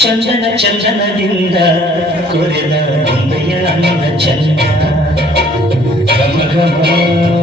ಚಂದನ ಚಂದನದಿಂದ ಕೊರೆದ ಬಂದೆಯ ಅನ್ನ ಚಂದ. ಗಮ ಗಮ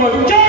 정말 짱!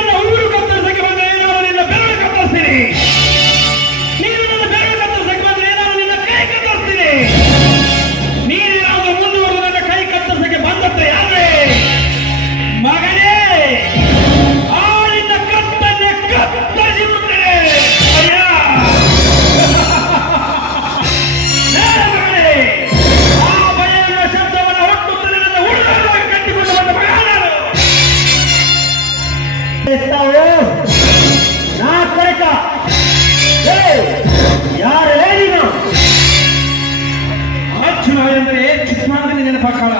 ಜನ పక్కన